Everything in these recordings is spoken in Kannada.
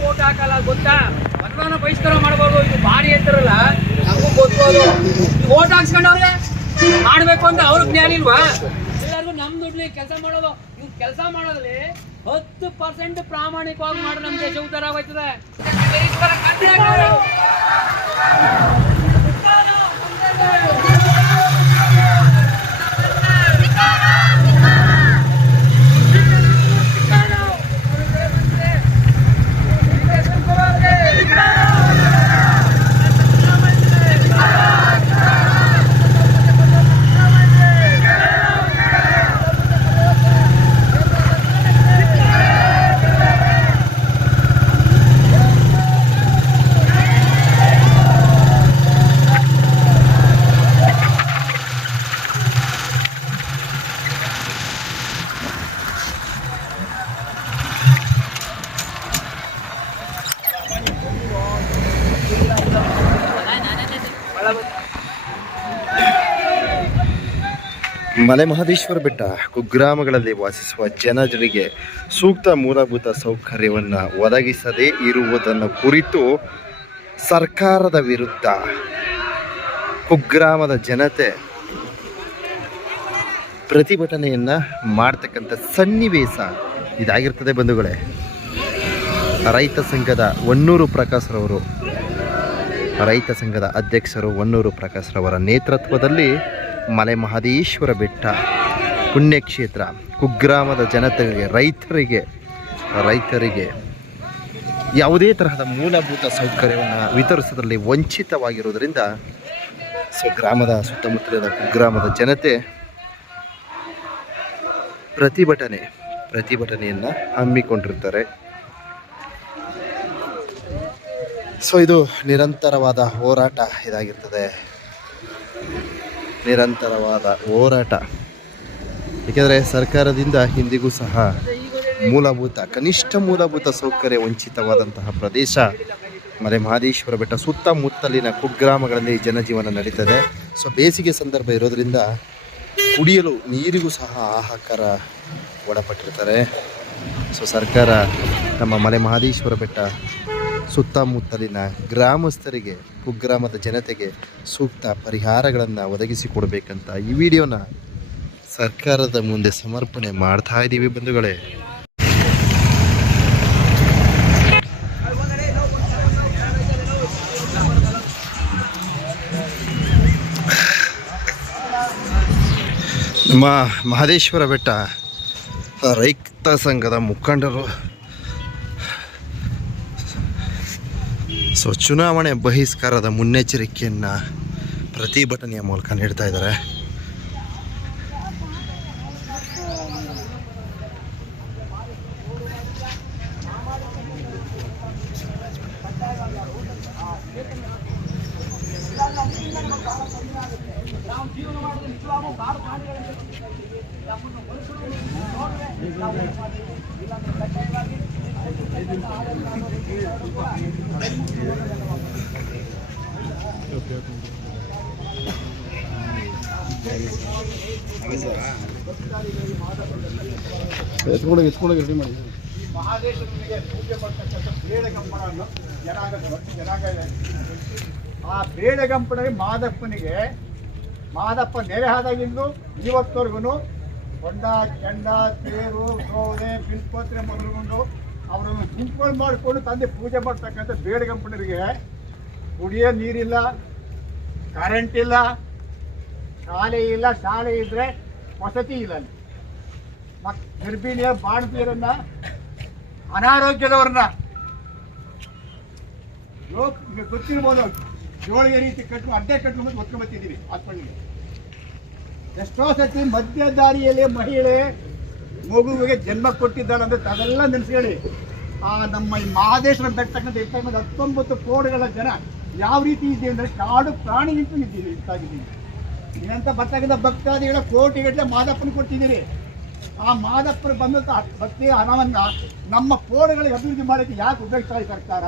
ಯಾಕೆ ಓಟ್ ಹಾಕಲ್ಲ ಗೊತ್ತಾ? ಮತದಾನ ಬಹಿಷ್ಕಾರ ಮಾಡಬಾರ್ದು ಇದು ಬಾರಿ ಅಂತಾರಲ್ಲ. ನಮಗೂ ಗೊತ್ತು ಅದು. ಓಟ್ ಹಾಕ್ಸ್ಕೊಂಡವ್ರೆ ಮಾಡ್ಬೇಕು ಅಂತ ಅವ್ರ ಜ್ಞಾನ ಇಲ್ವಾ? ಎಲ್ಲರಿಗೂ ನಮ್ ದುಡ್ಲಿ ಕೆಲಸ ಮಾಡೋದು. ಇವ್ ಕೆಲಸ ಮಾಡೋದ್ರಲ್ಲಿ ಹತ್ತು ಪರ್ಸೆಂಟ್ ಪ್ರಾಮಾಣಿಕವಾಗಿ ಮಾಡಿ ನಮ್ಮ ದೇಶ ಉತ್ತರ ಆಗೋಯ್ತದೆ. ಮಲೆ ಮಹದೇಶ್ವರ ಬೆಟ್ಟ ಕುಗ್ರಾಮಗಳಲ್ಲಿ ವಾಸಿಸುವ ಜನರಿಗೆ ಸೂಕ್ತ ಮೂಲಭೂತ ಸೌಕರ್ಯವನ್ನು ಒದಗಿಸದೇ ಇರುವುದನ್ನು ಕುರಿತು ಸರ್ಕಾರದ ವಿರುದ್ಧ ಕುಗ್ರಾಮದ ಜನತೆ ಪ್ರತಿಭಟನೆಯನ್ನು ಮಾಡ್ತಕ್ಕಂಥ ಸನ್ನಿವೇಶ ಇದಾಗಿರ್ತದೆ ಬಂಧುಗಳೇ. ರೈತ ಸಂಘದ ಒನ್ನೂರು ಪ್ರಕಾಶ್ರವರು ರೈತ ಸಂಘದ ಅಧ್ಯಕ್ಷರು ಒನ್ನೂರು ಪ್ರಕಾಶ್ರವರ ನೇತೃತ್ವದಲ್ಲಿ ಮಲೆ ಮಹದೇಶ್ವರ ಬೆಟ್ಟ, ಪುಣ್ಯಕ್ಷೇತ್ರ, ಕುಗ್ರಾಮದ ಜನತೆಗೆ, ರೈತರಿಗೆ ರೈತರಿಗೆ ಯಾವುದೇ ತರಹದ ಮೂಲಭೂತ ಸೌಕರ್ಯವನ್ನು ವಿತರಿಸೋದ್ರಲ್ಲಿ ವಂಚಿತವಾಗಿರುವುದರಿಂದ ಸೊ ಗ್ರಾಮದ ಸುತ್ತಮುತ್ತಲಿನ ಕುಗ್ರಾಮದ ಜನತೆ ಪ್ರತಿಭಟನೆ, ಪ್ರತಿಭಟನೆಯನ್ನು ಹಮ್ಮಿಕೊಂಡಿರ್ತಾರೆ. ಸೊ ಇದು ನಿರಂತರವಾದ ಹೋರಾಟ ಇದಾಗಿರ್ತದೆ. ನಿರಂತರವಾದ ಹೋರಾಟ. ಏಕೆಂದರೆ ಸರ್ಕಾರದಿಂದ ಇಂದಿಗೂ ಸಹ ಮೂಲಭೂತ, ಕನಿಷ್ಠ ಮೂಲಭೂತ ಸೌಕರ್ಯ ವಂಚಿತವಾದಂತಹ ಪ್ರದೇಶ ಮಲೆ ಮಹದೇಶ್ವರ ಬೆಟ್ಟ ಸುತ್ತಮುತ್ತಲಿನ ಕುಗ್ರಾಮಗಳಲ್ಲಿ ಜನಜೀವನ ನಡೀತದೆ. ಸೊ, ಬೇಸಿಗೆ ಸಂದರ್ಭ ಇರೋದರಿಂದ ಕುಡಿಯಲು ನೀರಿಗೂ ಸಹ ಆಹಾಕಾರ ಒಳಪಟ್ಟಿರ್ತಾರೆ ಸೊ, ಸರ್ಕಾರ ನಮ್ಮ ಮಲೆ ಮಹದೇಶ್ವರ ಬೆಟ್ಟ ಸುತ್ತಮುತ್ತಲಿನ ಗ್ರಾಮಸ್ಥರಿಗೆ, ಕುಗ್ರಾಮದ ಜನತೆಗೆ ಸೂಕ್ತ ಪರಿಹಾರಗಳನ್ನು ಒದಗಿಸಿಕೊಡ್ಬೇಕಂತ ಈ ವಿಡಿಯೋನ ಸರ್ಕಾರದ ಮುಂದೆ ಸಮರ್ಪಣೆ ಮಾಡ್ತಾ ಇದ್ದೀವಿ ಬಂಧುಗಳೇ. ನಮ್ಮ ಮಹದೇಶ್ವರ ಬೆಟ್ಟ ರೈತ ಸಂಘದ ಮುಖಂಡರು ಸೊ ಚುನಾವಣೆ ಬಹಿಷ್ಕಾರದ ಮುನ್ನೆಚ್ಚರಿಕೆಯನ್ನು ಪ್ರತಿಭಟನೆಯ ಮೂಲಕ ನೀಡ್ತಾ ಇದ್ದಾರೆ. ಮಹಾದೇಶನಿಗೆ ಪೂಜೆ ಮಾಡ್ತಕ್ಕಂಥ ಬೇಡಗಂಪನನ್ನು ಜನಾಂಗ ಆ ಬೇಡಗಂಪನಿಗೆ ಮಾದಪ್ಪನಿಗೆ, ಮಾದಪ್ಪ ನೆರೆ ಆದಾಗಿಂದು ಇವತ್ತವರೆಗೂ ಹೊಂಡ, ಕೆಂಡ, ತೇರು, ಸೋದೆ, ಬಿಲ್ಪತ್ರೆ ಮೊದಲುಗೊಂಡು ಅವರನ್ನು ಗುಂಪುಗಳು ಮಾಡಿಕೊಂಡು ತಂದೆ ಪೂಜೆ ಮಾಡ್ತಕ್ಕಂಥ ಬೇಡಗಂಪನರಿಗೆ ಕುಡಿಯೋ ನೀರಿಲ್ಲ ಕರೆಂಟ್ ಇಲ್ಲ, ಶಾಲೆ ಇಲ್ಲ, ಶಾಲೆ ಇದ್ರೆ ವಸತಿ ಇಲ್ಲ ಅಲ್ಲಿ. ಮಕ್ ಗರ್ಭಿಣಿಯ ಬಾಣತಿಯರನ್ನ, ಅನಾರೋಗ್ಯದವ್ರನ್ನ. ಲೋಕ್ ಗೊತ್ತಿರ್ಬೋದು ಜೋಳಿಗೆ ರೀತಿ ಕಟ್ಟು ಅಡ್ಡೆ ಕಟ್ಕೊಂಡು ಬತ್ತಿದ್ದೀವಿ ಹಾಸ್ಪಿಟ್ಲಿಗೆ ಎಷ್ಟೋ ಸತಿ ಮಧ್ಯ ದಾರಿಯಲ್ಲಿ ಮಹಿಳೆ ಮಗುವಿಗೆ ಜನ್ಮ ಕೊಟ್ಟಿದ್ದಾಳೆ ಅಂದ್ರೆ ಅದೆಲ್ಲ ನೆನೆಸ್ಕೊಳ್ಳಿ. ಆ, ನಮ್ಮ ಈ ಮಹಾದೇಶ್ವರ ಬೆಟ್ಟಕ್ಕಂತ ಇರ್ತಕ್ಕಂಥ ಹತ್ತೊಂಬತ್ತು ಕೋಡಿಗಳ ಜನ ಯಾವ ರೀತಿ ಇದೆ ಅಂದರೆ ಕಾಡು ಪ್ರಾಣಿ ನಿಂತು ಇದ್ದೀವಿ ಇದ್ದಾಗಿದ್ದೀವಿ ಏನಂತ ಬರ್ತಕ್ಕಂಥ ಭಕ್ತಾದಿಗಳ ಕೋಟಿಗಟ್ಟಲೆ ಮಾದಪ್ಪನ ಕೊಟ್ಟಿದ್ದೀರಿ. ಆ ಮಾದಪ್ಪರು ಬಂದಂತ ಭಕ್ತಿ ಹಣವನ್ನ ನಮ್ಮ ಕೋಡುಗಳಿಗೆ ಅಭಿವೃದ್ಧಿ ಮಾಡೋಕ್ಕೆ ಯಾಕೆ ಉಪಯೋಗಿಸ್ತಾ ಇದೆ ಸರ್ಕಾರ?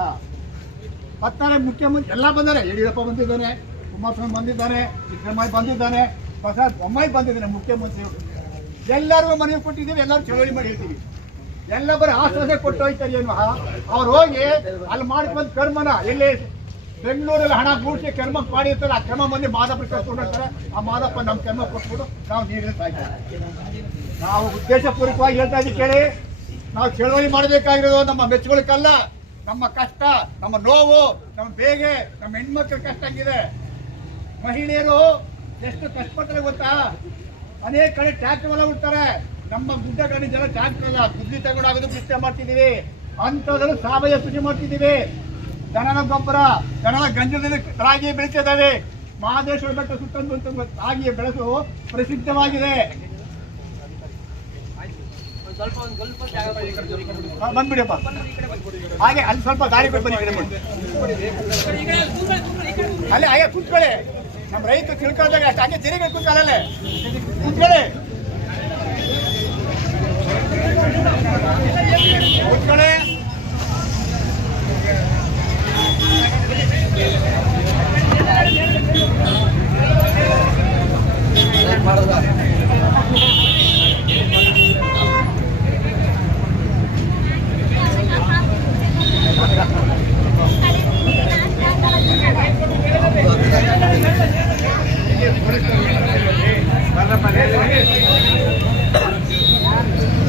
ಬರ್ತಾರೆ ಮುಖ್ಯಮಂತ್ರಿ, ಎಲ್ಲ ಬಂದಾರೆ. ಯಡಿಯೂರಪ್ಪ ಬಂದಿದ್ದಾನೆ ಕುಮಾರಸ್ವಾಮಿ ಬಂದಿದ್ದಾನೆ, ಸಿದ್ದರಾಮಯ್ಯ ಬಂದಿದ್ದಾನೆ, ಪ್ರಸಾದ್ ಬೊಮ್ಮಾಯಿ ಬಂದಿದ್ದಾನೆ ಮುಖ್ಯಮಂತ್ರಿ. ಎಲ್ಲರಿಗೂ ಮನವಿ ಕೊಟ್ಟಿದ್ದೀವಿ, ಎಲ್ಲರೂ ಚಳವಳಿ ಮಾಡಿ ಹೇಳ್ತೀವಿ. ಎಲ್ಲ ಬರೀ ಆಶ್ವಾಸನೆ ಕೊಟ್ಟು ಹೋಯ್ತಾರೆ ಏನು ಅವ್ರು ಹೋಗಿ ಅಲ್ಲಿ ಮಾಡ್ಕೊಂಡ್ ಕರ್ಮನ ಎಲ್ಲಿ ಬೆಂಗಳೂರಲ್ಲಿ ಹಣ ಕೂಡಿಸಿ ಕರ್ಮ ಮಾಡಿರ್ತಾರೆ, ಆ ಕ್ರಮ ಮಂದಿ ಮಾದಪ್ಪ ಕರ್ಕೊಂಡಿರ್ತಾರೆ ಆ ಮಾದಪ್ಪ ನಮ್ಮ ಕರ್ಮ ಕೊಟ್ಬಿಟ್ಟು ನಾವು ನೀರಿನ ನಾವು ಉದ್ದೇಶಪೂರ್ವಕವಾಗಿ ಹೇಳ್ತಾ ಇದ್ದೀವಿ ಕೇಳಿ. ನಾವು ಚಳವಳಿ ಮಾಡಬೇಕಾಗಿರೋದು ನಮ್ಮ ಮೆಚ್ಚುಗಳಿಕಲ್ಲ ನಮ್ಮ ಕಷ್ಟ, ನಮ್ಮ ನೋವು, ನಮ್ಮ ಬೇಗೆ, ನಮ್ಮ ಹೆಣ್ಮಕ್ಳ ಕಷ್ಟ ಆಗಿದೆ ಮಹಿಳೆಯರು ಎಷ್ಟು ಕಷ್ಟಪಟ್ಟರೆ ಗೊತ್ತಾ? ಅನೇಕ ಕಡೆ ಟ್ಯಾಕ್ಟರ್ ಎಲ್ಲ ಬಿಡ್ತಾರೆ ನಮ್ಮ ಗುಡ್ಡ ಕಡೆ ಜನ ಟ್ಯಾಕ್ಟರ್ ಅಲ್ಲ ಗುದ್ದಿ ತಗೊಂಡಾಗೋದು ಕೃಷಿ ಮಾಡ್ತಿದೀವಿ ಅಂಥದ್ರಲ್ಲಿ ಸಾವಯವ ಕೃಷಿ ಮಾಡ್ತಿದ್ದೀವಿ. ದನನ ಗೊಬ್ಬರ, ದನದ ಗಂಜದಲ್ಲಿ ರಾಗಿ ಬೆಳೀತಿದ್ದಾವೆ ಮಹಾದೇಶ್ವರ ಬೆಟ್ಟ ಸುತ್ತಮುತ್ತ ರಾಗಿ ಬೆಳೆಸು ಪ್ರಸಿದ್ಧವಾಗಿದೆ. ಬಂದ್ಬಿಡಿಯಪ್ಪ ಹಾಗೆ ಅಲ್ಲಿ ಸ್ವಲ್ಪ ಬಿಟ್ಟು ಬನ್ನಿ. ಅಲ್ಲೇ ಹಾಗೆ ಕುತ್ಕೊಳ್ಳಿ. ನಮ್ಮ ರೈತರು ತಿಳ್ಕೊಳ್ದಾಗ ಅಷ್ಟು ಹಾಗೆ ಜರಿಗೆ ಕೂತ್ಕೊಳ್ಳಲೆ ಕೂತ್ಕೊಳ್ಳಿ. ಕೂತ್ಕೊಳ್ಳಿ.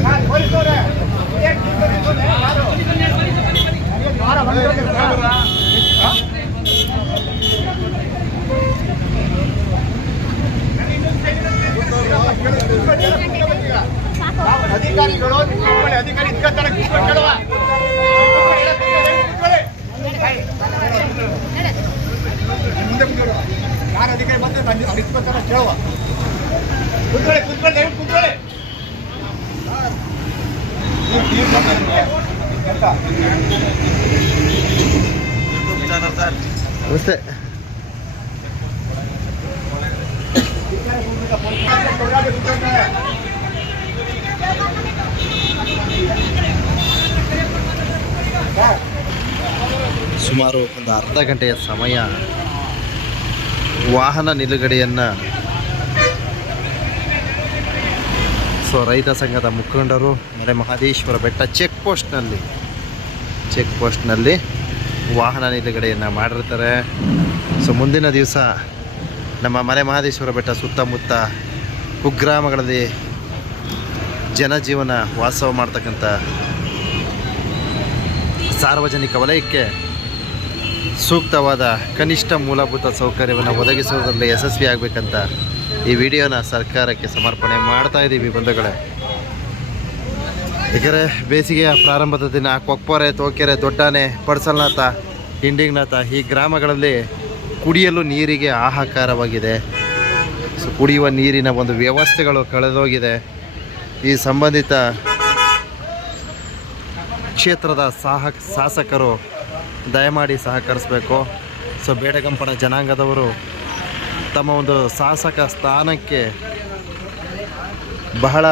ಹಾ, ಪೊಲೀಸವ್ರೆ, ಏನ್ ಕಿತ್ತೋಗಿದ್ದು? ಯಾರು? ಅದೇ ದ್ವಾರ ಬಂದಿರೋದು. ಹಾ? ನಾವು ಅಧಿಕಾರಿಗಳು ನಿಂತ್ಕೊಳ್ಳಿ, ಅಧಿಕಾರಿ ಇಟ್ಕೊತಾರೆ, ಕೂತ್ಕೊಂಡು ಕೇಳುವ. ಕೂತ್ಕೊಳ್ಳಿ. ಹಾಯ್. ನಿಮ್ ಮುಂದೆ ಕೂತ್ಕೊಳ್ಳಿ. ಯಾರು ಅಧಿಕಾರಿ ಬಂದ್ರೆ ಬಂದು ಅವ್ರು ಇಟ್ಕೊತಾರೆ ಕೇಳುವ ಕೂತ್ಕೊಳ್ಳಿ ಕೂತ್ಕೊಳ್ಳಿ ದಯವಿಟ್ಟು ಕೂತ್ಕೊಳ್ಳಿ ನೀವು- ನೀವು ಬಂದ್ರೆ ನಿಮ್ಗೆ ಎಂತ? ನಮಸ್ತೆ ಸುಮಾರು ಒಂದು ಅರ್ಧ ಗಂಟೆಯ ಸಮಯ ವಾಹನ ನಿಲುಗಡೆಯನ್ನು ಸೊ ರೈತ ಸಂಘದ ಮುಖಂಡರು ಮಲೆ ಮಹದೇಶ್ವರ ಬೆಟ್ಟ ಚೆಕ್ ಪೋಸ್ಟ್ನಲ್ಲಿ ಚೆಕ್ ಪೋಸ್ಟ್ನಲ್ಲಿ ವಾಹನ ನಿಲುಗಡೆಯನ್ನು ಮಾಡಿರ್ತಾರೆ. ಸೊ ಮುಂದಿನ ದಿವಸ ನಮ್ಮ ಮಲೆ ಮಹದೇಶ್ವರ ಬೆಟ್ಟ ಸುತ್ತಮುತ್ತ ಕುಗ್ರಾಮಗಳಲ್ಲಿ ಜನಜೀವನ ವಾಸ್ತವ ಮಾಡ್ತಕ್ಕಂಥ ಸಾರ್ವಜನಿಕ ವಲಯಕ್ಕೆ ಸೂಕ್ತವಾದ ಕನಿಷ್ಠ ಮೂಲಭೂತ ಸೌಕರ್ಯವನ್ನು ಒದಗಿಸುವುದರಲ್ಲಿ ಯಶಸ್ವಿಯಾಗಬೇಕಂತ ಈ ವಿಡಿಯೋನ ಸರ್ಕಾರಕ್ಕೆ ಸಮರ್ಪಣೆ ಮಾಡ್ತಾ ಇದ್ದೀವಿ ಬಂಧುಗಳೇ. ಯಾಕಂದರೆ ಬೇಸಿಗೆಯ ಪ್ರಾರಂಭದ ದಿನ ಕೊಕ್ಪೊರೆ ತೋಕೆರೆ, ದೊಡ್ಡಾನೆ, ಪಡ್ಸಲ್ನಾಥ, ಹಿಂಡಿಂಗ್ನಾಥ ಈ ಗ್ರಾಮಗಳಲ್ಲಿ ಕುಡಿಯಲು ನೀರಿಗೆ ಆಹಾಕಾರವಾಗಿದೆ ಸೊ ಕುಡಿಯುವ ನೀರಿನ ಒಂದು ವ್ಯವಸ್ಥೆಗಳು ಕಳೆದೋಗಿದೆ. ಈ ಸಂಬಂಧಿತ ಕ್ಷೇತ್ರದ ಸಾಹ ಶಾಸಕರು ದಯಮಾಡಿ ಸಹಕರಿಸಬೇಕು. ಸೊ ಬೇಡಗಂಪನ ಜನಾಂಗದವರು ತಮ್ಮ ಒಂದು ಶಾಸಕ ಸ್ಥಾನಕ್ಕೆ ಬಹಳ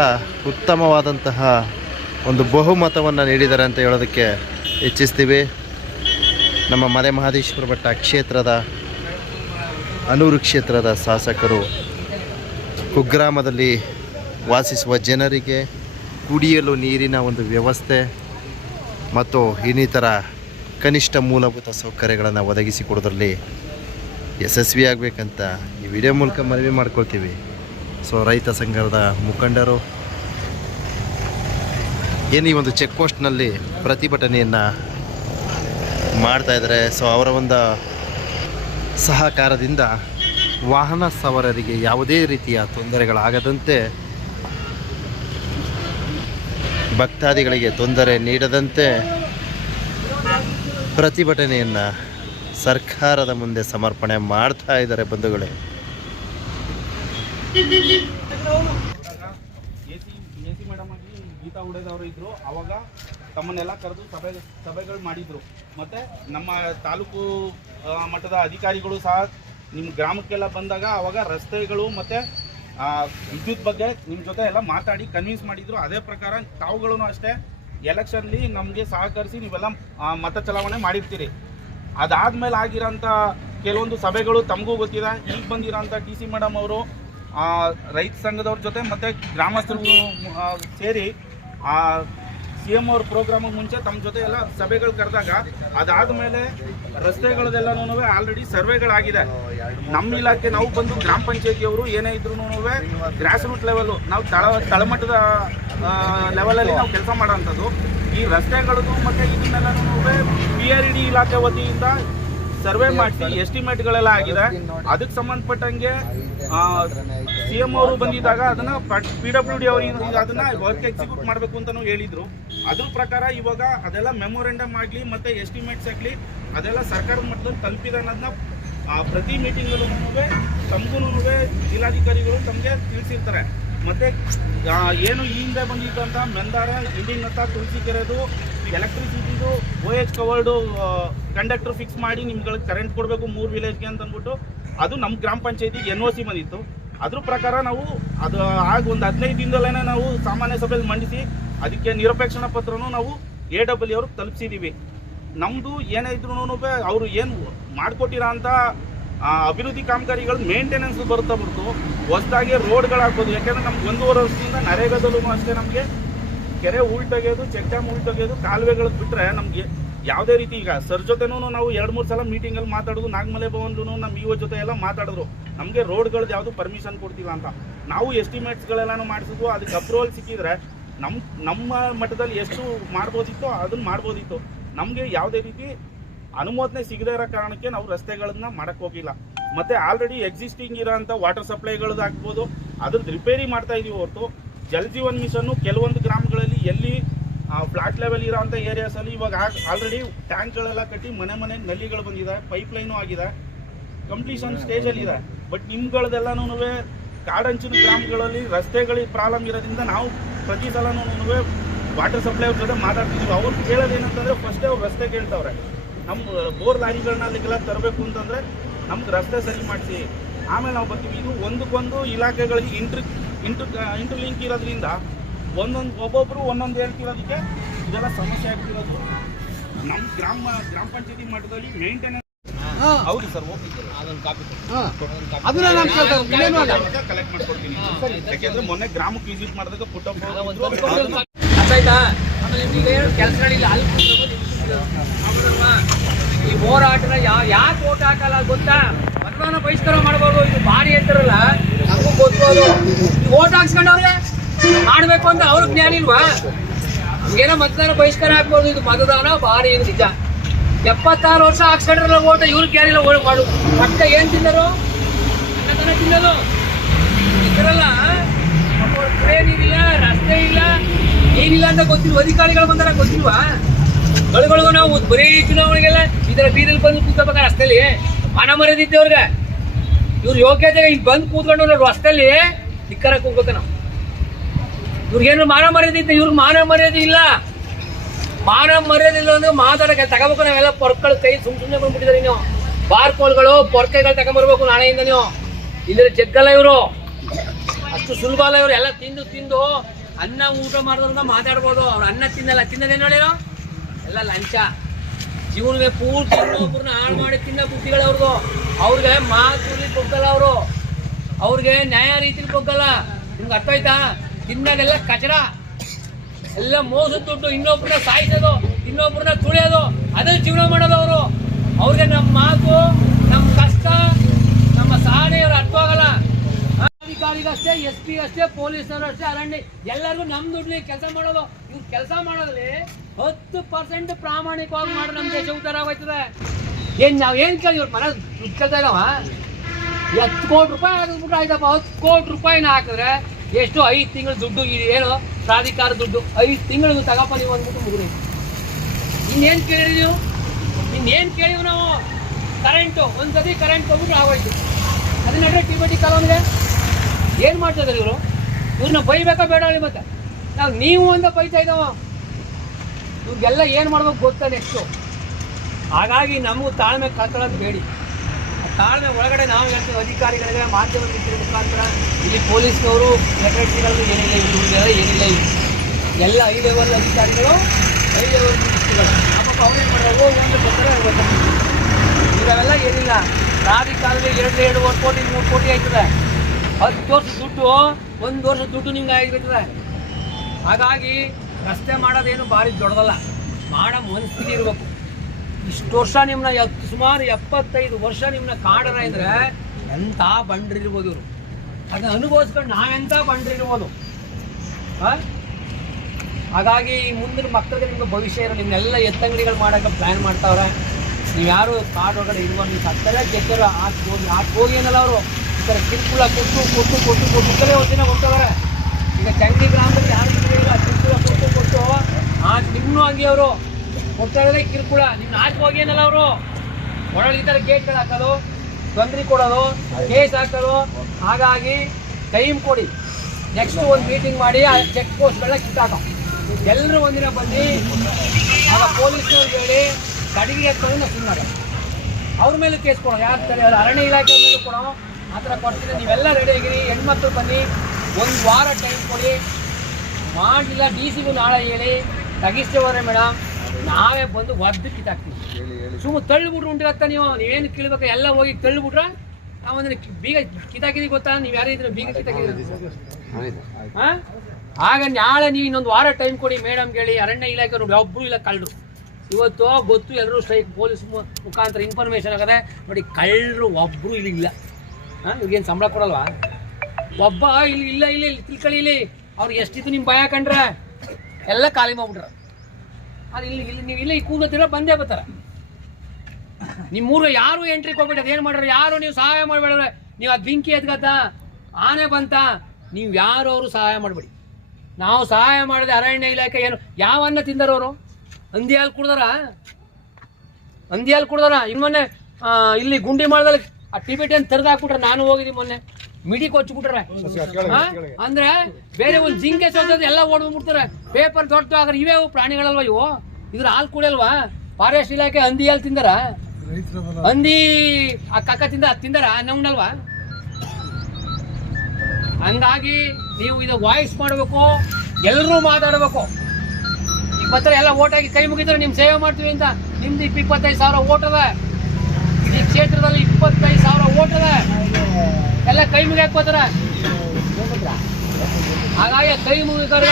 ಉತ್ತಮವಾದಂತಹ ಒಂದು ಬಹುಮತವನ್ನು ನೀಡಿದ್ದಾರೆ ಅಂತ ಹೇಳೋದಕ್ಕೆ ಇಚ್ಛಿಸ್ತೀವಿ. ನಮ್ಮ ಮಲೆ ಮಹದೇಶ್ವರ ಭಟ್ಟ ಕ್ಷೇತ್ರದ, ಅನೂರು ಕ್ಷೇತ್ರದ ಶಾಸಕರು ಕುಗ್ರಾಮದಲ್ಲಿ ವಾಸಿಸುವ ಜನರಿಗೆ ಕುಡಿಯಲು ನೀರಿನ ಒಂದು ವ್ಯವಸ್ಥೆ ಮತ್ತು ಇನ್ನಿತರ ಕನಿಷ್ಠ ಮೂಲಭೂತ ಸೌಕರ್ಯಗಳನ್ನು ಒದಗಿಸಿಕೊಡೋದ್ರಲ್ಲಿ ಯಶಸ್ವಿಯಾಗಬೇಕಂತ ಈ ವಿಡಿಯೋ ಮೂಲಕ ಮನವಿ ಮಾಡ್ಕೊಳ್ತೀವಿ. ಸೊ ರೈತ ಸಂಘದ ಮುಖಂಡರು, ಏನು ಈ ಒಂದು ಚೆಕ್ ಪೋಸ್ಟ್ನಲ್ಲಿ ಪ್ರತಿಭಟನೆಯನ್ನು ಮಾಡ್ತಾಯಿದ್ದಾರೆ ಸೊ ಅವರ ಒಂದು ಸಹಕಾರದಿಂದ ವಾಹನ ಸವಾರರಿಗೆ ಯಾವುದೇ ರೀತಿಯ ತೊಂದರೆಗಳಾಗದಂತೆ, ಭಕ್ತಾದಿಗಳಿಗೆ ತೊಂದರೆ ನೀಡದಂತೆ ಪ್ರತಿಭಟನೆಯನ್ನು ಸರ್ಕಾರದ ಮುಂದೆ ಸಮರ್ಪಣೆ ಮಾಡ್ತಾ ಇದ್ದಾರೆ ಬಂಧುಗಳೇ. ಗೀತಾ ಅವಾಗ ತಮ್ಮನ್ನೆಲ್ಲ ಕರೆದು ಸಭೆ, ಸಭೆಗಳು ಮಾಡಿದ್ರು. ಮತ್ತೆ ನಮ್ಮ ತಾಲೂಕು ಮಟ್ಟದ ಅಧಿಕಾರಿಗಳು ಸಹ ನಿಮ್ಮ ಗ್ರಾಮಕ್ಕೆಲ್ಲ ಬಂದಾಗ ಅವಾಗ ರಸ್ತೆಗಳು ಮತ್ತೆ ವಿದ್ಯುತ್ ಬಗ್ಗೆ ನಿಮ್ಮ ಜೊತೆ ಎಲ್ಲ ಮಾತಾಡಿ ಕನ್ವಿನ್ಸ್ ಮಾಡಿದ್ರು. ಅದೇ ಪ್ರಕಾರ ತಾವುಗಳೂ ಅಷ್ಟೇ, ಎಲೆಕ್ಷನ್ಲಿ ನಮಗೆ ಸಹಕರಿಸಿ ನೀವೆಲ್ಲ ಮತ ಚಲಾವಣೆ ಮಾಡಿರ್ತೀರಿ. ಅದಾದ್ಮೇಲೆ ಆಗಿರೋಂಥ ಕೆಲವೊಂದು ಸಭೆಗಳು ತಮಗೂ ಗೊತ್ತಿದೆ. ಈಗ ಬಂದಿರೋಂಥ ಟಿ ಸಿ ಮೇಡಮ್ ಅವರು ರೈತ ಸಂಘದವ್ರ ಜೊತೆ ಮತ್ತೆ ಗ್ರಾಮಸ್ಥರು ಸೇರಿ, ಆ, ಸಿ ಎಂ ಅವ್ರ ಪ್ರೋಗ್ರಾಮ್ ಮುಂಚೆ ತಮ್ಮ ಜೊತೆ ಎಲ್ಲ ಸಭೆಗಳು ಕರೆದಾಗ ಅದಾದ್ಮೇಲೆ ರಸ್ತೆಗಳದೆಲ್ಲನೂ ಆಲ್ರೆಡಿ ಸರ್ವೆಗಳಾಗಿದೆ. ನಮ್ಮ ಇಲಾಖೆ ನಾವು ಬಂದು ಗ್ರಾಮ ಪಂಚಾಯತಿಯವರು ಏನೇ ಇದ್ರು ಗ್ರಾಸ್ ರೂಟ್ ಲೆವೆಲ್ ನಾವು ತಳ, ತಳಮಟ್ಟದ ಲೆವೆಲಲ್ಲಿ ನಾವು ಕೆಲಸ ಮಾಡೋಂಥದ್ದು. ಈ ರಸ್ತೆಗಳದ್ದು ಮತ್ತು ಇದನ್ನೆಲ್ಲನೂ ಪಿ ಆರ್ ಡಿ ಇಲಾಖೆ ವತಿಯಿಂದ ಸರ್ವೆ ಮಾಡಿಸಿ ಎಸ್ಟಿಮೇಟ್ಗಳೆಲ್ಲ ಆಗಿದೆ. ಅದಕ್ಕೆ ಸಂಬಂಧಪಟ್ಟಂಗೆ ಸಿ ಎಂ ಅವರು ಬಂದಿದ್ದಾಗ ಅದನ್ನ ಪಿ ಡಬ್ಲ್ಯೂ ಡಿ ಅವರು ಅದನ್ನ ವರ್ಕ್ ಎಕ್ಸಿಕ್ಯೂಟ್ ಮಾಡಬೇಕು ಅಂತಲೂ ಹೇಳಿದ್ರು. ಅದ್ರ ಪ್ರಕಾರ ಇವಾಗ ಅದೆಲ್ಲ ಮೆಮೊರೆಂಡಮ್ ಆಗಲಿ ಮತ್ತೆ ಎಸ್ಟಿಮೇಟ್ಸ್ ಆಗಲಿ ಅದೆಲ್ಲ ಸರ್ಕಾರದ ಮಟ್ಟದಲ್ಲಿ ತಲುಪಿದೆ ಅನ್ನೋದನ್ನ ಪ್ರತಿ ಮೀಟಿಂಗಲ್ಲೂ ತಮಗೂ ಜಿಲ್ಲಾಧಿಕಾರಿಗಳು ತಮಗೆ ತಿಳಿಸಿರ್ತಾರೆ. ಮತ್ತೆ ಏನು ಈ ಹಿಂದೆ ಬಂದಿದ್ದಂಥ ಮೆಂದಾರ ಇಂಡಿಂಗ್ ತುಳಸಿ ಕೆರೆದು ಎಲೆಕ್ಟ್ರಿಸಿಟಿದು O H covered conductor fix ಮಾಡಿ ನಿಮ್ಗಳಿಗೆ ಕರೆಂಟ್ ಕೊಡಬೇಕು ಮೂರು ವಿಲೇಜ್ಗೆ ಅಂತ ಅಂದ್ಬಿಟ್ಟು ಅದು ನಮ್ಮ ಗ್ರಾಮ ಪಂಚಾಯತಿಗೆ ಎನ್ ಒ ಸಿ ಬಂದಿತ್ತು. ಅದ್ರ ಪ್ರಕಾರ ನಾವು ಅದು ಆಗ ಒಂದು ಹದಿನೈದು ದಿನದಲ್ಲೇ ನಾವು ಸಾಮಾನ್ಯ ಸಭೆಯಲ್ಲಿ ಮಂಡಿಸಿ ಅದಕ್ಕೆ ನಿರಪೇಕ್ಷಣ ಪತ್ರನೂ ನಾವು ಎ ಡಬ್ಲ್ಯೂ ಅವ್ರಿಗೆ ತಲುಪಿಸಿದ್ದೀವಿ ನಮ್ಮದು ಏನೇ ಇದ್ರೂ ಅವರು ಏನು ಮಾಡಿಕೊಟ್ಟಿರೋ ಅಂಥ ಅಭಿವೃದ್ಧಿ ಕಾಮಗಾರಿಗಳು ಮೇಂಟೆನೆನ್ಸ್ ಬರುತ್ತಾ ಬರ್ತು ಹೊಸದಾಗಿ ರೋಡ್ಗಳಾಗ್ಬೋದು ಯಾಕೆಂದ್ರೆ ನಮ್ಗೆ ಒಂದೂವರೆ ವರ್ಷದಿಂದ ನರೇಗಾದಲ್ಲೂ ಅಷ್ಟೇ ನಮಗೆ ಕೆರೆ ಉಳ್ಟೊಗೆಯೋದು ಚೆಕ್ ಡ್ಯಾಮ್ ಉಲ್ಟೋಗ್ಯೋದು ಕಾಲುವೆಗಳು ಬಿಟ್ಟರೆ ನಮಗೆ ಯಾವುದೇ ರೀತಿ ಈಗ ಸರ್ ಜೊತೆನೂ ನಾವು ಎರಡು ಮೂರು ಸಲ ಮೀಟಿಂಗಲ್ಲಿ ಮಾತಾಡೋದು ನಾಗಮಲೆ ಭವನ್ಲು ನಮ್ಮ ಇವ ಜೊತೆ ಎಲ್ಲ ಮಾತಾಡಿದ್ರು. ನಮಗೆ ರೋಡ್ಗಳದ್ದು ಯಾವುದು ಪರ್ಮಿಷನ್ ಕೊಡ್ತಿಲ್ಲ ಅಂತ. ನಾವು ಎಸ್ಟಿಮೇಟ್ಸ್ಗಳೆಲ್ಲನೂ ಮಾಡಿಸಿದ್ವು, ಅದಕ್ಕೆ ಅಪ್ರೂವಲ್ ಸಿಕ್ಕಿದ್ರೆ ನಮ್ಮ ನಮ್ಮ ಮಟ್ಟದಲ್ಲಿ ಎಷ್ಟು ಮಾಡ್ಬೋದಿತ್ತು ಅದನ್ನ ಮಾಡ್ಬೋದಿತ್ತು. ನಮಗೆ ಯಾವುದೇ ರೀತಿ ಅನುಮೋದನೆ ಸಿಗದೇ ಇರೋ ಕಾರಣಕ್ಕೆ ನಾವು ರಸ್ತೆಗಳನ್ನ ಮಾಡಕ್ ಹೋಗಿಲ್ಲ. ಮತ್ತೆ ಆಲ್ರೆಡಿ ಎಕ್ಸಿಸ್ಟಿಂಗ್ ಇರೋಂಥ ವಾಟರ್ ಸಪ್ಲೈಗಳದ್ದು ಆಗ್ಬೋದು ಅದ್ರದ್ದು ರಿಪೇರಿ ಮಾಡ್ತಾ ಇದೀವಿ ಹೊರತು. ಜಲ್ ಜೀವನ್ ಮಿಷನ್ನು ಕೆಲವೊಂದು ಎಲ್ಲಿ ಫ್ಲಾಟ್ ಲೆವೆಲ್ ಇರೋಂಥ ಏರಿಯಾಸಲ್ಲಿ ಇವಾಗ ಆಲ್ರೆಡಿ ಟ್ಯಾಂಕ್ಗಳೆಲ್ಲ ಕಟ್ಟಿ ಮನೆ ಮನೆ ನಲ್ಲಿಗಳು ಬಂದಿದೆ ಪೈಪ್ ಲೈನು ಆಗಿದೆ. ಕಂಪ್ಲೀಷನ್ ಸ್ಟೇಜಲ್ಲಿ ಇದೆ. ಬಟ್ ನಿಮ್ಗಳದೆಲ್ಲನೂ ಕಾಡಂಚಿನ ಗ್ರಾಮಗಳಲ್ಲಿ ರಸ್ತೆಗಳಿಗೆ ಪ್ರಾಬ್ಲಮ್ ಇರೋದ್ರಿಂದ ನಾವು ಪ್ರತಿ ಸಲನೂ ವಾಟರ್ ಸಪ್ಲೈ ಅವ್ರ ಜೊತೆ ಮಾತಾಡ್ತಿದ್ವಿ. ಅವ್ರು ಕೇಳೋದೇನಂತಂದ್ರೆ ಫಸ್ಟೇ ಅವ್ರು ರಸ್ತೆ ಕೇಳ್ತಾವ್ರೆ. ನಮ್ಮ ಬೋರ್ ಲಾರಿಗಳನ್ನ ಅಲ್ಲಿಗೆಲ್ಲ ತರಬೇಕು ಅಂತಂದ್ರೆ ನಮ್ಗೆ ರಸ್ತೆ ಸರಿ ಮಾಡಿಸಿ. ಆಮೇಲೆ ನಾವು ಬರ್ತೀವಿ. ಇದು ಒಂದಕ್ಕೊಂದು ಇಲಾಖೆಗಳಿಗೆ ಇಂಟ್ರ್ ಇಂಟರ್ ಇಂಟರ್ ಲಿಂಕ್ ಇರೋದ್ರಿಂದ ಒಂದೊಂದು ಒಬ್ಬೊಬ್ಬರು ಒಂದೊಂದು ಹೇಳ್ತಿರೋದಕ್ಕೆ ಇದೆಲ್ಲ ಸಮಸ್ಯೆ ಆಗ್ತಿರೋದು. ನಮ್ಮ ಗ್ರಾಮ ಗ್ರಾಮ ಪಂಚಾಯತಿ ಮಟ್ಟದಲ್ಲಿ ಮೇಂಟೆನೆನ್ಸ್ ಹೌದು ಸರ್. ಕಲೆಕ್ಟ್ ಮಾಡ್ಕೊಡ್ತೀನಿ. ಯಾಕೆಂದ್ರೆ ಮೊನ್ನೆ ಗ್ರಾಮಕ್ಕೆ ವಿಸಿಟ್ ಮಾಡಿದಾಗ ಪುಟ್ಟ ಕೆಲಸಗಳಿಲ್ಲ ಅಲ್ಲಿ ಈ ಹೋರಾಟನ ಯಾ ಯಾಕೆ ಓಟ್ ಹಾಕಲ್ಲ ಗೊತ್ತಾ? ಮತದಾನ ಬಹಿಷ್ಕಾರ ಮಾಡ್ಬೋದು. ಇದು ಭಾರಿ ಅಂತಾರಲ್ಲ. ನಮಗೂ ಗೊತ್ತು ಓಟ್ ಹಾಕ್ಸ್ಕೊಂಡವ್ರೆ? ಮಾಡ್ಬೇಕು ಅಂತ ಅವ್ರ ಜ್ಞಾನ ಇಲ್ವಾ? ಏನೋ ಮತದಾನ ಬಹಿಷ್ಕಾರ ಆಗ್ಬೋದು, ಇದು ಮತದಾನ ಭಾರಿ ಏನು ನಿಜ. ಎಪ್ಪತ್ತಾರು ವರ್ಷ ಹಾಕ್ಸ್ಕೊಂಡ್ರಲ್ಲ ಓಟ ಇವ್ರ ಜ್ಞಾನ ಇಲ್ಲ ಓಟ್ ಮಾಡು. ಮತ್ತೆ ಏನ್ ತಿನ್ನರು ಅನ್ನದಾನ ತಿನ್ನೋದು. ಇದ್ರಲ್ಲ ಟ್ರೈನ್ ಇಲ್ಲ ರಸ್ತೆ ಇಲ್ಲ, ಏನಿಲ್ಲ ಅಂತ ಗೊತ್ತಿಲ್ವ? ಅಧಿಕಾರಿಗಳು ಬಂದಾರ ಗೊತ್ತಿಲ್ವಾ? ಗಳಿಗಳಿಗೂ ನಾವು ಬರೀ ಚುನಾವಣೆಗೆಲ್ಲ ಇದರ ಬೀದಲ್ಲಿ ಬಂದು ಕೂತ್ಕೋಬೇಕ ರಸ್ತೆಯಲ್ಲಿ ಮನ ಮರ್ಯಾದಿದ್ದೆ ಅವ್ರಿಗೆ ಇವ್ರ ಯೋಗ್ಯತೆ ಇಲ್ಲಿ ಬಂದು ಕೂತ್ಕೊಂಡು ರಸ್ತೆಯಲ್ಲಿ ಕೂಗ್ಬೇಕು ಕೂಗ್ಬೇಕ ನಾವು. ಇವ್ರಿಗೇನು ಮಾನ ಮರ್ಯಾದೆ ಇತ್ತು ಇವ್ರಿಗೆ ಮಾನ ಮರ್ಯಾದೆ ಇಲ್ಲ. ಮಾನ ಮರ್ಯಾದೆ ಇಲ್ಲ ಅಂದ್ರೆ ಮಾತಾಡಕ್ಕೆ ತಗೋಬೇಕು ನಾವೆಲ್ಲ ಪೊರ್ಕಳ ಕೈ ಸುಮ್ ಸುಮ್ಮನೆ ಬಂದ್ಬಿಟ್ಟಿದ್ದಾರೆ ನೀವು ಬಾರ್ಕೋಲ್ಗಳು ಪೊರ್ಕೆಗಳು ತಗೊಂಬರ್ಬೇಕು ನಾಳೆಯಿಂದ ನೀವು ಇಲ್ಲಿ ಜಗ್ಗಲ್ಲ ಇವರು. ಅಷ್ಟು ಸುಲಭ ಅಲ್ಲ ಇವರು. ಎಲ್ಲ ತಿಂದು ತಿಂದು ಅನ್ನ ಊಟ ಮಾಡಿದ್ರಿಂದ ಮಾತಾಡ್ಬೋದು. ಅವ್ರು ಅನ್ನ ತಿನ್ನಲ್ಲ. ತಿನ್ನೋದೇನು ಹೇಳಿರೋ ಎಲ್ಲ ಲಂಚ. ಜೀವನವೇ ಪೂರ್ತಿ ಒಬ್ರನ್ನ ಹಾಳು ಮಾಡಿ ತಿನ್ನೋ ಬುದ್ಧಿಗಳು ಅವ್ರದ್ದು ಅವ್ರಿಗೆ ಮಾತು ಕೊಕ್ಕಲ್ಲ ಅವರು. ಅವ್ರಿಗೆ ನ್ಯಾಯ ರೀತಿಲಿ ಕೊಕ್ಕಲ್ಲ ನಿಮ್ಗೆ ಅರ್ಥ ಆಯ್ತಾ ತಿನ್ನೋದೆಲ್ಲ ಕಚರ. ಎಲ್ಲ ಮೋಸ ದುಡ್ಡು ಇನ್ನೊಬ್ರನ್ನ ಸಾಯಿಸೋದು, ಇನ್ನೊಬ್ರನ್ನ ತುಳಿಯೋದು, ಅದೇ ಜೀವನ ಮಾಡೋದು ಅವರು. ಅವ್ರಿಗೆ ನಮ್ಮ ಮಾತು, ನಮ್ಮ ಕಷ್ಟ, ನಮ್ಮ ಸಹನೆ ಅವ್ರು ಅರ್ಥ ಆಗಲ್ಲ. ಅಧಿಕಾರಿಗಷ್ಟೇ ಎಸ್ ಪಿ ಅಷ್ಟೇ ಪೊಲೀಸರು ಅಷ್ಟೇ ಅರಣ್ಯ, ಎಲ್ಲರಿಗೂ ನಮ್ಮ ದುಡ್ಲಿ ಕೆಲಸ ಮಾಡೋದು. ಇವ್ರು ಕೆಲಸ ಮಾಡೋದ್ರಲ್ಲಿ ಹತ್ತು ಪರ್ಸೆಂಟ್ ಪ್ರಾಮಾಣಿಕವಾಗಿ ಮಾಡಿ ನಮ್ಮ ದೇಶ ಉದ್ಧಾರ ಆಗೋಯ್ತದೆ. ಏನ್ ನಾವು ಏನು ಕೇಳಿ ಇವ್ರ ಮನೆ ದುಡ್ಡು ಕೇಳ್ತಾ ಇದಾವ? ಹತ್ತು ಕೋಟಿ ರೂಪಾಯಿ ಹಾಕಿದ್ಬಿಟ್ರೆ ಆಯ್ತಪ್ಪ, ಹತ್ತು ಕೋಟಿ ರೂಪಾಯಿನ ಹಾಕಿದ್ರೆ ಎಷ್ಟು ಐದು ತಿಂಗಳು ದುಡ್ಡು ಏನು ಪ್ರಾಧಿಕಾರ ದುಡ್ಡು ಐದು ತಿಂಗಳು ತಗಪ್ಪ ನೀವು ಅಂದ್ಬಿಟ್ಟು ಮುಗಿದ್ರಿ ಇನ್ನೇನು ಕೇಳಿರಿ ನೀವು? ಇನ್ನೇನು ಕೇಳಿವು ನಾವು? ಕರೆಂಟು ಒಂದ್ಸತಿ ಕರೆಂಟ್ ಹೋಗ್ಬಿಟ್ಟು ಆಗೋಯ್ತು. ಅದನ್ನ ನೋಡ್ರಿ ಟಿ ಬಿ ಕಾಲೋನ್ಗೆ ಏನು ಮಾಡ್ತಾ ಇದ್ದಾರೆ ಇವರು? ಇವ್ರನ್ನ ಬೈಬೇಕಾ ಬೇಡ ಹೇಳಿ ಮತ್ತೆ? ನಾವು ನೀವು ಅಂತ ಬೈತಾ ಇದ್ದಾವ. ಇವ್ರಿಗೆಲ್ಲ ಏನು ಮಾಡ್ಬೇಕು ಗೊತ್ತಾ ನೆಕ್ಸ್ಟು ಹಾಗಾಗಿ ನಮಗೂ ತಾಳ್ಮೆ ಕಳ್ಕೊಳ್ಳೋದು ಬೇಡಿ. ತಾಳ್ಮೆ ಒಳಗಡೆ ನಾವು ಹೇಳ್ತೀವಿ ಅಧಿಕಾರಿಗಳಿಗೆ ಮಾಧ್ಯಮ ಮಿತ್ರ ಮುಖಾಂತರ ಇಲ್ಲಿ ಪೊಲೀಸ್ನವರು ಸೆಕ್ರೆಟರಿಗಳು ಏನಿಲ್ಲ ಇವ್ರಿಗೆಲ್ಲ ಏನಿಲ್ಲ ಎಲ್ಲ ಐ ಲೆವೆಲ್ ಅಧಿಕಾರಿಗಳು ಐ ಲೆವೆಲ್ ಮಿನಿಸ್ಟ್ರಿಗಳು ನಮ್ಮ ಅವ್ರೇನು ಮಾಡೋದು ಒಂದು ಏನಿಲ್ಲ ಇವೆಲ್ಲ ಏನಿಲ್ಲ. ಪ್ರಾಧಿಕಾರದಲ್ಲಿ ಎರಡು ಎರಡೂವರೆ ಕೋಟಿ, ಮೂರು ಕೋಟಿ ಆಯ್ತದೆ. ಹತ್ತು ವರ್ಷ ದುಡ್ಡು, ಒಂದು ವರ್ಷ ದುಡ್ಡು ನಿಮ್ಗೆ ಆಗಿರ್ತದೆ ಹಾಗಾಗಿ ರಸ್ತೆ ಮಾಡೋದೇನು ಭಾರಿ ದೊಡ್ಡದಲ್ಲ. ಮಾಡೋ ಮನಸ್ಸಿಗೆ ಇರಬೇಕು. ಇಷ್ಟು ವರ್ಷ ನಿಮ್ಮನ್ನ ಸುಮಾರು ಎಪ್ಪತ್ತೈದು ವರ್ಷ ನಿಮ್ಮನ್ನ ಕಾಡರ ಇದ್ರೆ ಎಂಥ ಬಂಡ್ರಿರ್ಬೋದು ಇವರು? ಅದನ್ನ ಅನುಭವಿಸ್ಕೊಂಡು ನಾವೆಂಥ ಬಂಡ್ರಿರ್ಬೋದು? ಹಾಂ? ಹಾಗಾಗಿ ಮುಂದಿನ ಮಕ್ಕಳಿಗೆ ನಿಮ್ಗೆ ಭವಿಷ್ಯ ಇರೋ ನಿಮ್ಮೆಲ್ಲ ಎತ್ತಂಗಡಿಗಳು ಮಾಡೋಕೆ ಪ್ಲ್ಯಾನ್ ಮಾಡ್ತಾವ್ರೆ. ನೀವು ಯಾರು ಕಾಡು ಒಳಗಡೆ ಇರುವ ನೀವು ಸತ್ತರೇ ಗೆದ್ದರು ಹೋಗಿ ಆಚೆ ಹೋಗಿ ಏನಲ್ಲ ಅವರು? ಈ ಥರ ಕಿರುಕುಳ ಕೊಟ್ಟು ಕೊಟ್ಟು ಕೊಟ್ಟು ಕೊಟ್ಟು ಒಂದಿನ ಒಂದು ದಿನ ಈಗ ಚಂಡಿ ಗ್ರಾಮದಲ್ಲಿ ಯಾರು ಇಲ್ಲ ಕೊಟ್ಟು ಕೊಟ್ಟು, ಆ ನಿಮ್ಮನ್ನು ಹಂಗೆ ಅವರು. ಕೊಡ್ತಾರೇ ಕಿರುಕುಳ. ನಿಮ್ಮ ಆಚೆ ಹೋಗೇನಲ್ಲ ಅವರು? ಒಳಗೆ ಈ ಥರ ಗೇಟ್ಗಳು ಹಾಕೋದು ತೊಂದರೆ ಕೊಡೋದು ಕೇಸ್ ಹಾಕೋದು. ಹಾಗಾಗಿ ಟೈಮ್ ಕೊಡಿ. ನೆಕ್ಸ್ಟ್ ಒಂದು ಮೀಟಿಂಗ್ ಮಾಡಿ ಆ ಚೆಕ್ ಪೋಸ್ಟ್ ಪೋಸ್ಟ್ಗಳನ್ನ ಕಿತ್ತಾಕ ಎಲ್ಲರೂ ಒಂದಿನ ಬಂದು ಆಗ ಪೊಲೀಸ್ನವ್ರಿಗೆ ಹೇಳಿ ಕಡಿಗೆ ಎತ್ಕೊಂಡು ಸುಮ್ಮನೆ ಅವ್ರ ಮೇಲೆ ಕೇಸ್ ಕೊಡೋದು ಯಾರು ತರ ಅರಣ್ಯ ಇಲಾಖೆ ಮೇಲೆ ಕೊಡೋ. ಆ ಥರ ಕೊಡ್ತೀನಿ. ನೀವೆಲ್ಲ ರೆಡಿ ಆಗಿರಿ. ಹೆಣ್ಮಕ್ಳು ಬನ್ನಿ. ಒಂದು ವಾರ ಟೈಮ್ ಕೊಡಿ. ಮಾಡಿಲ್ಲ ಡಿ ಸಿಗೂ ನಾಳೆ ಹೇಳಿ. ತಗಿಸ್ತೇವ್ರೆ ಮೇಡಮ್ ನಾವೇ ಬಂದು ಒದ್ದು ಕಿತ್ತಾಕ್ತೀವಿ ಸುಮ್ಮನೆ ತಳ್ಳಿಬಿಟ್ರು ಉಂಟಿರತ್ತ ನೀವು? ನೀವೇನು ಕೇಳ್ಬೇಕು? ಎಲ್ಲ ಹೋಗಿ ತಳ್ಳಿಬಿಟ್ರ ನಾವು ಅಂದ್ರೆ ಬೀಗ ಕಿತ್ತಾಕಿದಿ ಗೊತ್ತಾ? ನೀವು ಯಾರೇ ಇದ್ರೆ ಬೀಗ ಕಿತ್ತಾಕಿದ್ರಿ ಹಾ? ಆಗ ನಾಳೆ ನೀವು ಇನ್ನೊಂದು ವಾರ ಟೈಮ್ ಕೊಡಿ ಮೇಡಮ್ ಕೇಳಿ ಅರಣ್ಯ ಇಲಾಖೆಯವರು ಒಬ್ಬರು ಇಲ್ಲ ಕಳ್ಳರು. ಇವತ್ತು ಗೊತ್ತು ಎಲ್ಲರೂ ಸ್ಟ್ರೈಕ್ ಪೊಲೀಸ್ ಮುಖಾಂತರ ಇನ್ಫಾರ್ಮೇಶನ್ ಆಗದೆ ನೋಡಿ ಕಳ್ಳರು ಒಬ್ಬರು ಇಲ್ಲಿ ಇಲ್ಲ. ಹಾಂ? ಇವ್ರಿಗೇನು ಸಂಬಳ ಕೊಡಲ್ವಾ? ಒಬ್ಬ ಇಲ್ಲಿ ಇಲ್ಲ ಇಲ್ಲಿ ಇಲ್ಲಿ ತಿಳ್ಕೊಳ್ಳಿ ಇಲ್ಲಿ. ಅವ್ರಿಗೆ ಎಷ್ಟಿತ್ತು ನಿಮ್ಮ ಭಯ ಕಂಡ್ರೆ? ಎಲ್ಲ ಖಾಲಿ ಮಾಡ್ಬಿಟ್ರ. ಅದು ಇಲ್ಲಿ ಇಲ್ಲಿ ನೀವು ಇಲ್ಲ ಕೂಗತ್ತಿರ ಬಂದೇ ಬರ್ತಾರೆ. ನಿಮ್ಮೂರು ಯಾರು ಎಂಟ್ರಿ ಕೊಡ್ಬೇಡಿ ಏನು ಮಾಡ್ರೆ ಯಾರು ನೀವು ಸಹಾಯ ಮಾಡಬೇಡ್ರೆ? ನೀವು ಅದು ಬೆಂಕಿ ಎದ್ಗತ್ತ ಆನೆ ಬಂತ? ನೀವು ಯಾರು ಅವರು ಸಹಾಯ ಮಾಡಬೇಡಿ. ನಾವು ಸಹಾಯ ಮಾಡಿದೆ ಅರಣ್ಯ ಇಲಾಖೆ ಏನು ಯಾವ ಅನ್ನ ತಿಂದರವರು ಹಂದಿ ಹಾಲು ಕುಡ್ದಾರ? ಹಂದಿ ಕುಡ್ದಾರ? ಇನ್ನು ಇಲ್ಲಿ ಗುಂಡಿ ಮಾಡ್ದಲ್ಲಿ ಆ ಟಿಬೆಟಿಯನ್ನು ತೆರೆದು ಹಾಕ್ಬಿಟ್ರೆ ನಾನು ಹೋಗಿದ್ದೀನಿ ಮೊನ್ನೆ. ಮಿಡಿ ಕೊಚ್ಚಿಬಿಟ್ರ ಅಂದ್ರೆ ಬೇರೆ ಒಂದು ಜಿಂಕೆ ಸೋತದ್ದು ಎಲ್ಲ ಓಡ್ಬಿಡ್ತಾರೆ ಪೇಪರ್ ದೊಡ್ಡ ಆದ್ರೆ ಇವೇ ಪ್ರಾಣಿಗಳಲ್ವಾ ಇವು? ಇದ್ರ ಹಾಲು ಕುಡಿಯಲ್ವಾ? ಫಾರೆಸ್ಟ್ ಇಲಾಖೆ ಹಂದಿ ಹಾಲು ತಿಂದಾರ? ಹಂದಿ ಆ ಕಕ್ಕ ತಿಂದ ತಿಂದಾರ? ನಮ್ನಲ್ವಾ ಹಂಗಾಗಿ ನೀವು ಇದು ವಾಯ್ಸ್ ಮಾಡಬೇಕು ಎಲ್ಲರೂ ಮಾತಾಡಬೇಕು. ಇಪ್ಪತ್ತರ ಎಲ್ಲ ಓಟ್ ಹಾಕಿ ಕೈ ಮುಗಿದ್ರೆ ನಿಮ್ ಸೇವೆ ಮಾಡ್ತೀವಿ ಅಂತ. ನಿಮ್ದು ಇಪ್ಪ ಇಪ್ಪತ್ತೈದು ಸಾವಿರ ಓಟ್ ಅದ. ಈ ಕ್ಷೇತ್ರದಲ್ಲಿ ಇಪ್ಪತ್ತೈದು ಸಾವಿರ ಓಟ್ ಅದ ಎಲ್ಲ ಕೈ ಮುಗಿ ಹಾಕೋತಾರ ಹಾಗಾಗಿ ಕೈ ಮುಗಿದವ್ರ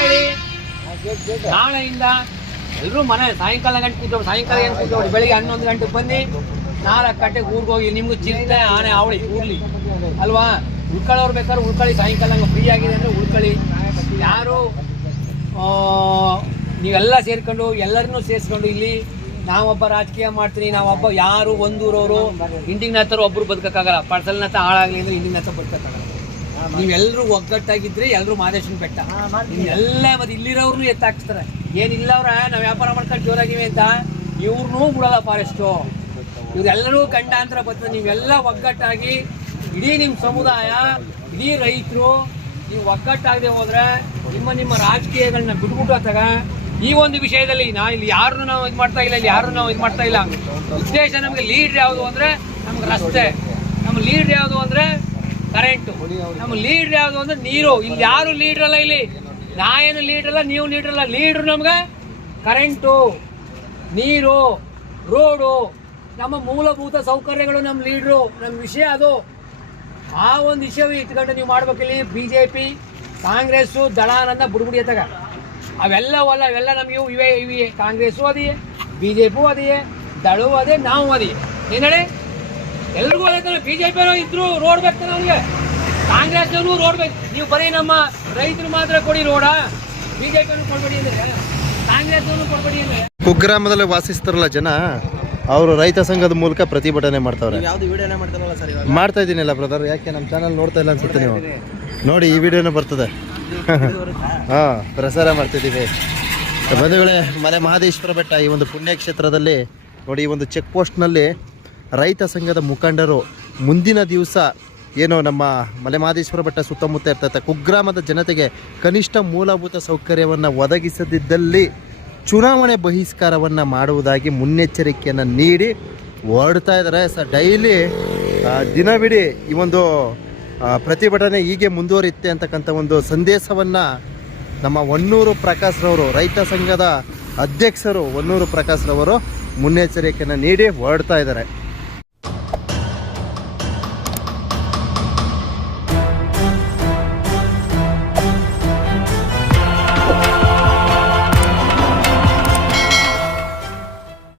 ಹೇಳಿ. ನಾಳೆಯಿಂದ ಎಲ್ಲರೂ ಮನೆ ಸಾಯಂಕಾಲ ಗಂಟೆ ಕೂತ್ಕೊಂಡು, ಸಾಯಂಕಾಲ ಏನು ಕೂತ್ಕೊಂಡು ಬೆಳಿಗ್ಗೆ ಹನ್ನೊಂದು ಗಂಟೆಗೆ ಬನ್ನಿ. ನಾಲ್ಕು ಗಂಟೆಗೆ ಊರಿಗೆ ಹೋಗಿ ನಿಮ್ಗೂ ಚಿಂತೆ, ಆನೆ ಅವಳಿ ಊರ್ಲಿ ಅಲ್ವಾ? ಉಳ್ಕೊಳ್ಳೋರು ಬೇಕಾದ್ರೆ ಉಳ್ಕೊಳ್ಳಿ, ಸಾಯಂಕಾಲ ಫ್ರೀ ಆಗಿದೆ ಅಂದರೆ ಉಳ್ಕೊಳ್ಳಿ. ಯಾರು ನೀವೆಲ್ಲ ಸೇರ್ಕೊಂಡು ಎಲ್ಲರನ್ನೂ ಸೇರಿಸ್ಕೊಂಡು ಇಲ್ಲಿ ನಾವೊಬ್ಬ ರಾಜಕೀಯ ಮಾಡ್ತೀನಿ ನಾವೊಬ್ಬ ಯಾರು ಒಂದೂರವರು ಇಂಡಿಗ್ನತ್ತರು ಒಬ್ರು ಬದುಕಕ್ಕಾಗಲ್ಲ. ಪರ್ಸಲ್ನತ್ತ ಹಾಳಾಗಲಿ ಅಂದ್ರೆ ಇಂಡಿಗ್ನತ್ತ ಬದುಕಕ್ಕಾಗಲ್ಲ. ನೀವೆಲ್ಲರೂ ಒಗ್ಗಟ್ಟಾಗಿದ್ರೆ ಎಲ್ಲರೂ ಮಾದೇಶನ್ ಬೆಟ್ಟ. ಎಲ್ಲ ಮತ್ತೆ ಇಲ್ಲಿರೋರ್ನು ಎತ್ತಾಕ್ಸ್ತಾರೆ. ಏನಿಲ್ಲವ್ರ ನಾವು ವ್ಯಾಪಾರ ಮಾಡ್ಕೊಂಡು ಜೋರಾಗಿವೆ ಅಂತ. ಇವ್ರನ್ನೂ ಬಿಡಲ್ಲ ಫಾರೆಸ್ಟು ಇವರೆಲ್ಲರೂ ಗಂಡಾಂತರ ಬರ್ತದೆ. ನೀವೆಲ್ಲ ಒಗ್ಗಟ್ಟಾಗಿ ಇಡೀ ನಿಮ್ಮ ಸಮುದಾಯ ಇಡೀ ರೈತರು ನೀವು ಒಗ್ಗಟ್ಟಾಗದೆ ಹೋದ್ರೆ ನಿಮ್ಮ ನಿಮ್ಮ ರಾಜಕೀಯಗಳನ್ನ ಬಿಟ್ಬಿಟ್ಟು ಅತ್ತಾಗ ಈ ಒಂದು ವಿಷಯದಲ್ಲಿ ನಾ ಇಲ್ಲಿ ಯಾರನ್ನು ನಾವು ಇದು ಮಾಡ್ತಾ ಇಲ್ಲ, ಇಲ್ಲಿ ಯಾರು ನಾವು ಇದು ಮಾಡ್ತಾ ಇಲ್ಲ. ಉದ್ದೇಶ ನಮಗೆ ಲೀಡ್ ಯಾವುದು ಅಂದ್ರೆ ನಮ್ಗೆ ರಸ್ತೆ. ನಮ್ಮ ಲೀಡ್ ಯಾವುದು ಅಂದ್ರೆ ಕರೆಂಟು ನಮ್ಮ ಲೀಡ್ ಯಾವುದು ಅಂದ್ರೆ ನೀರು. ಇಲ್ಲಿ ಯಾರು ಲೀಡ್ರಲ್ಲ ಇಲ್ಲಿ? ನಾ ಏನು ಅಲ್ಲ, ನೀವು ಲೀಡ್ರ್ ಅಲ್ಲ. ಲೀಡ್ರು ನಮ್ಗೆ ಕರೆಂಟು ನೀರು ರೋಡು ನಮ್ಮ ಮೂಲಭೂತ ಸೌಕರ್ಯಗಳು ನಮ್ಮ ಲೀಡ್ರು ನಮ್ಮ ವಿಷಯ ಅದು. ಆ ಒಂದು ವಿಷಯ ಇಟ್ಕೊಂಡು ನೀವು ಮಾಡ್ಬೇಕಿಲ್ಲಿ. ಬಿ ಜೆ ಪಿ ಕಾಂಗ್ರೆಸ್ಸು ದಳಾನಂದ ಬುಡ್ಬುಡಿ ಅವೆಲ್ಲವಲ್ಲ ಅವೆಲ್ಲ ನಮಗೆ ಇವು ಇವೆ ಇವೆ. ಕಾಂಗ್ರೆಸ್ಸು ಅದೇ ಬಿ ಜೆ ಪಿಯೂ ಅದೇ ದಳವು ಅದೇ ನಾವು ಅದೇ ಏನು ಹೇಳಿ? ಎಲ್ರಿಗೂ ಅದೇ ಬಿ ಜೆ ಪಿಯವರು ಇದ್ರು ರೋಡ್ ಬೇಕು ನಮಗೆ. ಕಾಂಗ್ರೆಸ್ನವರು ರೋಡ್ ಬೇಕು. ನೀವು ಬರೀ ನಮ್ಮ ರೈತರು ಮಾತ್ರ ಕೊಡಿ ರೋಡಾ ಬಿ ಜೆ ಪಿಯವರು ಕೊಡ್ಬೇಡಿ ಅಂದ್ರೆ ಕಾಂಗ್ರೆಸ್ನವರು ಕೊಡ್ಬೇಡಿ ಅಂದ್ರೆ. ಕುಗ್ರಾಮದಲ್ಲಿ ವಾಸಿಸ್ತಾರಲ್ಲ ಜನ ಅವರು ರೈತ ಸಂಘದ ಮೂಲಕ ಪ್ರತಿಭಟನೆ ಮಾಡ್ತಾವ್ರೆ. ಯಾವ್ದು ವಿಡಿಯೋನೇ ಮಾಡ್ತಾರಲ್ಲ ಸರ್ ಇವಾಗ? ಮಾಡ್ತಾ ಇದೀನಿಲ್ಲ ಬ್ರದರ್ ಯಾಕೆ? ನಮ್ಮ ಚಾನಲ್ ನೋಡ್ತಾ ಇಲ್ಲ ಅನ್ಸುತ್ತೆ ನೀವು. ನೋಡಿ, ಈ ವಿಡಿಯೋನೂ ಬರ್ತದೆ. ಹಾಂ, ಪ್ರಸಾರ ಮಾಡ್ತಿದ್ದೀವಿ. ಬಂಧುಗಳೇ, ಮಲೆ ಮಹದೇಶ್ವರ ಬೆಟ್ಟ ಈ ಒಂದು ಪುಣ್ಯಕ್ಷೇತ್ರದಲ್ಲಿ ನೋಡಿ, ಈ ಒಂದು ಚೆಕ್ ಪೋಸ್ಟ್ನಲ್ಲಿ ರೈತ ಸಂಘದ ಮುಖಂಡರು ಮುಂದಿನ ದಿವಸ ಏನೋ ನಮ್ಮ ಮಲೆ ಮಹದೇಶ್ವರ ಬೆಟ್ಟ ಸುತ್ತಮುತ್ತ ಇರ್ತೈತೆ. ಕುಗ್ರಾಮದ ಜನತೆಗೆ ಕನಿಷ್ಠ ಮೂಲಭೂತ ಸೌಕರ್ಯವನ್ನು ಒದಗಿಸದಿದ್ದಲ್ಲಿ ಚುನಾವಣೆ ಬಹಿಷ್ಕಾರವನ್ನು ಮಾಡುವುದಾಗಿ ಮುನ್ನೆಚ್ಚರಿಕೆಯನ್ನು ನೀಡಿ ಹೊರಡ್ತಾ ಇದ್ದಾರೆ. ಸರ್ ಡೈಲಿ ದಿನವಿಡೀ ಈ ಒಂದು ಪ್ರತಿಭಟನೆ ಹೀಗೆ ಮುಂದುವರಿಯುತ್ತೆ ಅಂತಕ್ಕಂಥ ಒಂದು ಸಂದೇಶವನ್ನು ನಮ್ಮ ಹೊನ್ನೂರು ಪ್ರಕಾಶ್ರವರು ರೈತ ಸಂಘದ ಅಧ್ಯಕ್ಷರು ಹೊನ್ನೂರು ಪ್ರಕಾಶ್ರವರು ಮುನ್ನೆಚ್ಚರಿಕೆಯನ್ನು ನೀಡಿ ಹೊರಡ್ತಾ ಇದ್ದಾರೆ.